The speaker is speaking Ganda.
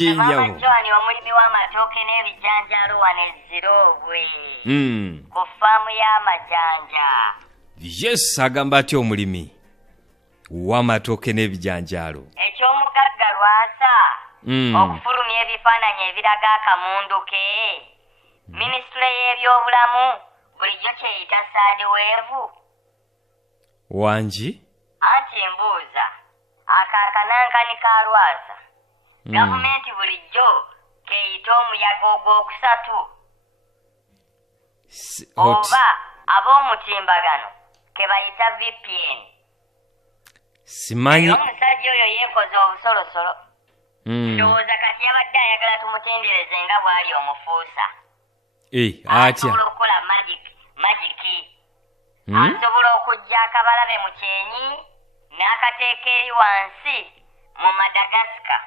Jinjawo. Joani omulimi w'amatooke n'ebijanjaalo wano Ezziroobwe. Ku ffaamu y'amajanja. Yes, agamba atya omulimi w'amatooke n'ebijanjaalo. Eky'omugagga Lwasa. Okufulumya ebifaananyi ebiraga akamundu ke. Minisitule y'ebyobulamu bulijjo kyeyita saadiweevu. Wangi? Anti mbuuza akakanankani ka Lwasa. Gavumenti bulijjo keyita omuyaga ogwokusatu. Oba ab'omutimbagano ke bayita VPN. Simanyi. Omusajja oyo yeekoze obusolosolo. Ndowooza kati yabadde ayagala tumutendereze nga bw'ali omufuusa. Atya. Asobola okukola magiki. Asobola okuggya akabalabe mu kyenyi n'akateeka eri wansi mu Madagascar.